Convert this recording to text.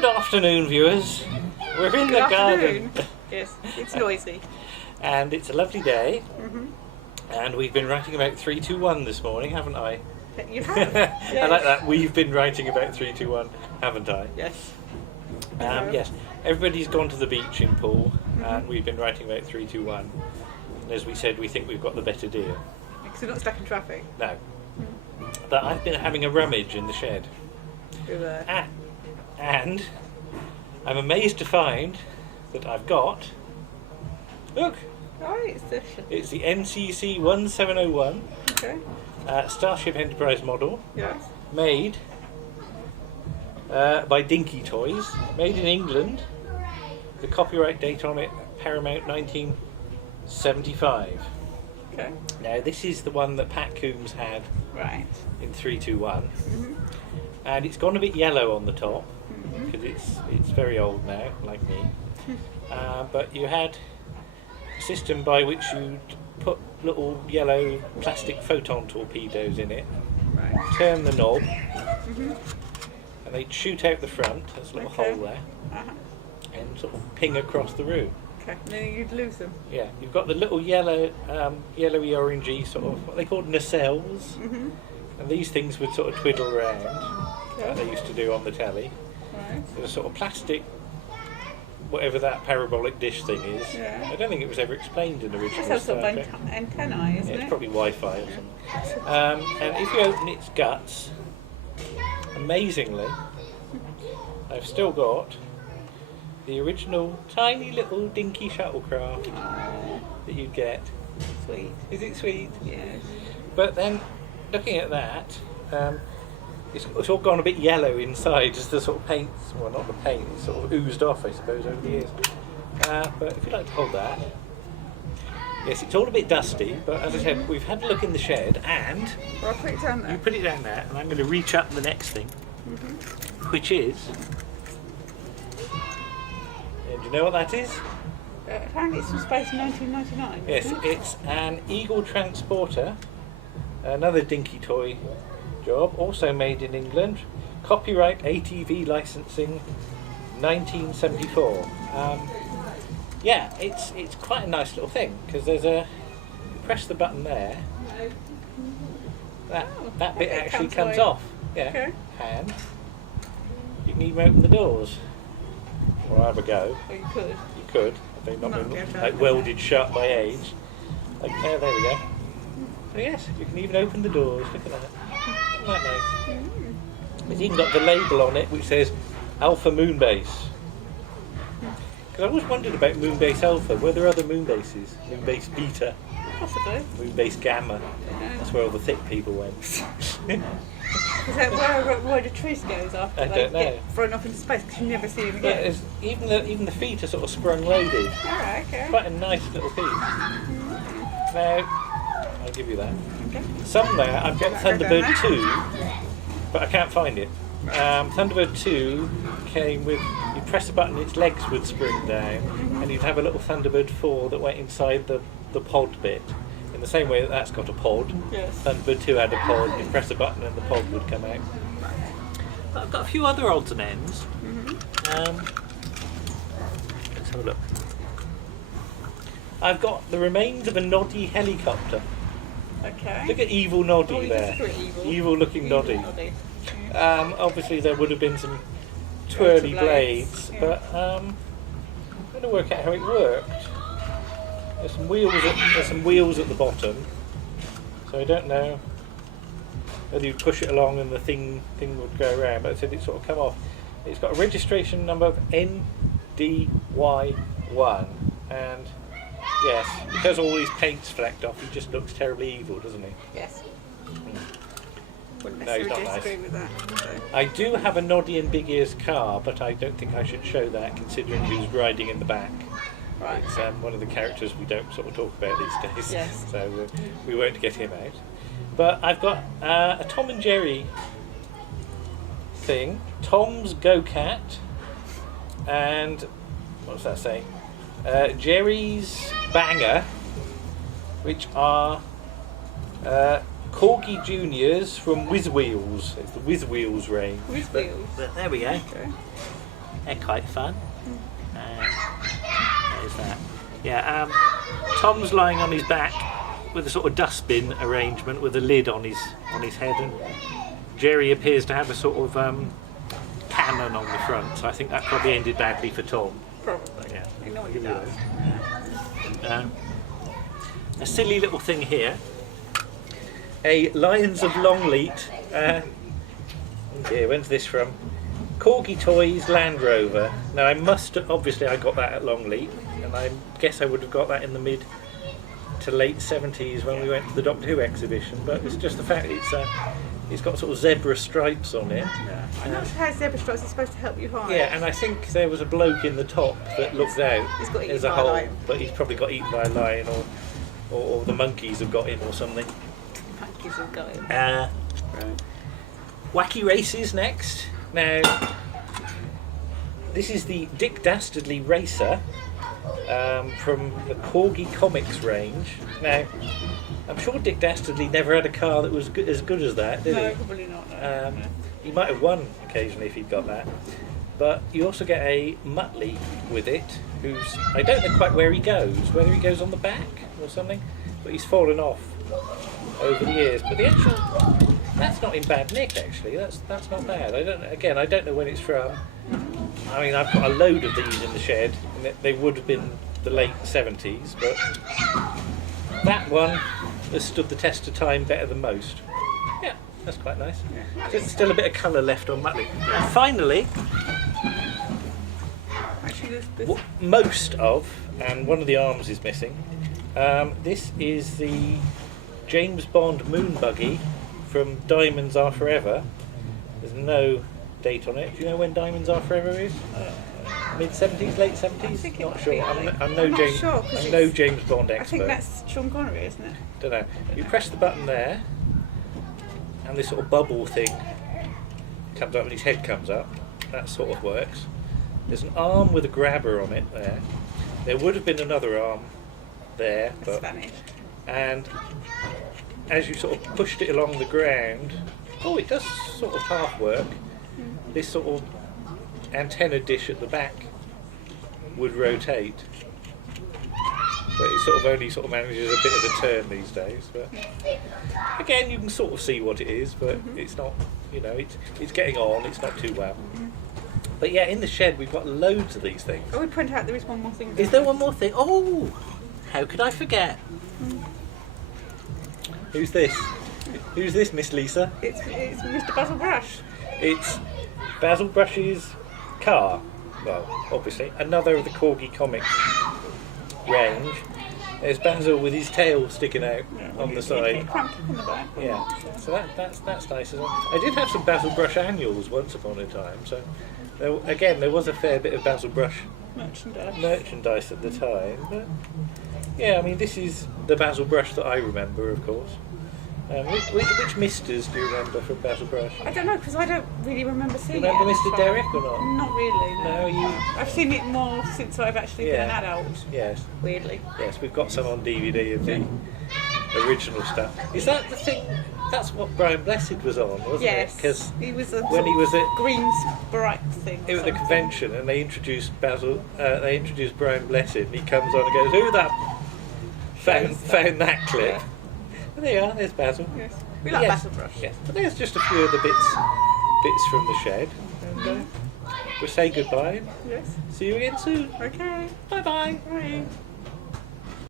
Good afternoon, viewers. We're in the garden. Yes, it's noisy. And it's a lovely day. Mm-hmm. And we've been writing about 321 this morning, haven't I? You have. Yes. I like that. We've been writing about 321, haven't I? Yes. Yes. Everybody's gone to the beach in Poole, and we've been writing about 321. And as we said, we think we've got the better deal. Because we're not stuck in traffic. No. But I've been having a rummage in the shed. And I'm amazed to find that I've got... Look! Oh, It's the NCC 1701 Okay. Starship Enterprise model, Yes. made by Dinky Toys, made in England. The copyright date on it, Paramount 1975. Okay. Now this is the one that Pat Coombs had Right. in 321, Mm-hmm. and it's gone a bit yellow on the top Mm-hmm. because it's very old now, like me. But you had a system by which you'd put little yellow plastic photon torpedoes in it, Right. turn the knob, Mm-hmm. and they'd shoot out the front. There's a little Okay. hole there, Uh-huh. and sort of ping across the room. Okay. And then you'd lose them. Yeah, you've got the little yellow, yellowy orangey sort of what they called nacelles, Mm-hmm. and these things would sort of twiddle around, like Okay. they used to do on the telly. Right. There's a sort of plastic, whatever that parabolic dish thing is. Yeah. I don't think it was ever explained in the That's original a sort of Star Trek. antennae, isn't Yeah, it's it? probably Wi-Fi or something. And if you open its guts, amazingly, I've still got the original tiny little dinky shuttlecraft Oh, that you'd get. sweet. Is it sweet? Yes. But then, looking at that, it's all gone a bit yellow inside as the sort of paint, well not the paint, it's sort of oozed off I suppose over the years. But if you'd like to hold that, yes, it's all a bit dusty, but as I said, we've had a look in the shed, and Well, I'll put it down there. you put it down there, and I'm going to reach up the next thing, which is, do you know what that is? Apparently it's from Space 1999. Yes, isn't it? it's an Eagle transporter, another dinky toy job, also made in England, copyright ATV licensing 1974. Yeah, it's quite a nice little thing, because there's a, you press the button there, that bit it actually comes comes away. off, yeah, Okay. and you can even open the doors, or have a go. Or you could. You could, if they've not Not been get like open. welded shut by age. Like, there we go. So yes, you can even open the doors. Look at that. Isn't that nice? It's even got the label on it which says Alpha Moonbase. Because I always wondered about Moonbase Alpha. Were there other Moonbases? Moonbase Beta, Possibly. Moonbase Gamma. That's where all the thick people went. Is that where the truce goes after I they don't know. get thrown off into space because you never see them But again? it's, even the feet are sort of sprung loaded. Alright, okay. Quite a nice little piece. Now, I'll give you that. Okay. Somewhere I've got Thunderbird 2, but I can't find it. Thunderbird 2 came with, you press a button, its legs would spring down, and you'd have a little Thunderbird 4 that went inside the pod bit. In the same way that that's got a pod, Yes. Thunderbird 2 had a pod, you'd press a button and the pod would come out. But I've got a few other odds and ends. Let's have a look. I've got the remains of a Noddy helicopter. Okay. Look at evil Noddy Oh, you there. just put evil. Evil looking Evil Noddy. Noddy. Obviously there would have been some twirly blades, blades, yeah. but I'm going to work out how it worked. There's some wheels at the bottom, so I don't know whether you push it along and the thing would go around, but I said it sort of come off. It's got a registration number of NDY1, and yes, because all these paint's flecked off, he just looks terribly evil, doesn't he? Yes. Wouldn't No, he's necessarily not nice. disagree with that. So. I do have a Noddy and Big Ear's car, but I don't think I should show that considering who's riding in the back. Right. It's one of the characters we don't sort of talk about these days, Yes. so we won't get him out. But I've got a Tom and Jerry thing, Tom's Go-Cat, and what's that say? Jerry's Banger, which are Corgi Juniors from Whiz Wheels. It's the Whiz Wheels range. Whiz Wheels. But there we go. Okay. They're quite fun. And there's that. Yeah, Tom's lying on his back with a sort of dustbin arrangement with a lid on his head, and Jerry appears to have a sort of cannon on the front, so I think that probably ended badly for Tom. Probably. Yeah. You know what he does. A silly little thing here. A Lions of Longleat. Oh dear, when's this from? Corgi Toys Land Rover. Now I got that at Longleat, and I guess I would have got that in the mid to late 70s when we went to the Doctor Who exhibition, but it's just the fact it's got sort of zebra stripes on it. I'm not sure how zebra stripes are supposed to help you hide. Yeah, and I think there was a bloke in the top that looked out as a whole, but he's probably got eaten by a lion, or the monkeys have got him or something. Monkeys have got him. Right. Wacky Races next. Now, this is the Dick Dastardly Racer from the Corgi Comics range. Now, I'm sure Dick Dastardly never had a car that was as good as that, did he? No, probably not. No. He might have won occasionally if he'd got that. But you also get a Muttley with it, who's, I don't know quite where he goes, whether he goes on the back or something, but he's fallen off over the years. But the actual, that's not in bad nick actually, that's not bad. I don't know when it's from. I mean, I've got a load of these in the shed, and they would have been the late 70s, but that one has stood the test of time better than most. Yeah, that's quite nice. There's still a bit of colour left on Muttley. And finally, Actually, most of, and one of the arms is missing, this is the James Bond moon buggy from Diamonds Are Forever. There's no date on it. Do you know when Diamonds Are Forever is? Mid 70s, late 70s? Not sure. I'm no James Bond expert. I think that's Sean Connery, isn't it? Don't know. You press the button there, and this sort of bubble thing comes up, and his head comes up. That sort of works. There's an arm with a grabber on it there. There would have been another arm there, but Spanish. and as you sort of pushed it along the ground, it does sort of half work. This sort of antenna dish at the back would rotate, but it sort of only manages a bit of a turn these days. But again, you can sort of see what it is, but it's not, it's getting on. It's not too well. But yeah, in the shed we've got loads of these things. Oh, we point out there is one more thing. Is there one more thing? Oh, how could I forget? Who's this? Who's this, Miss Lisa? It's Mr. Basil Brush. It's Basil Brush's car. Well, obviously, another of the Corgi Comics range. There's Basil with his tail sticking out on the side. Cramped up in the back. Yeah, so that's nice as well. I did have some Basil Brush annuals once upon a time, so there was a fair bit of Basil Brush merchandise at the time. But yeah, I mean, this is the Basil Brush that I remember, of course. Which misters do you remember from Basil Brush? I don't know, because I don't really remember seeing it. Remember Mr. Derrick or not? Not really, no. No, I've seen it more since I've actually been an adult. Yes. Weirdly. Yes, we've got some on DVD of the original stuff. Is that the thing? That's what Brian Blessed was on, wasn't it? Yes. Because he was when he was at green sprite thing. it was the convention, and they introduced Brian Blessed, and he comes on and goes, "Who that found that clip?" Yeah. And there you are. There's Basil. Yes. We like Basil Brush. Yes, but there's just a few of the bits from the shed, and we'll say goodbye. Yes. See you again soon. Okay. Bye bye. Bye.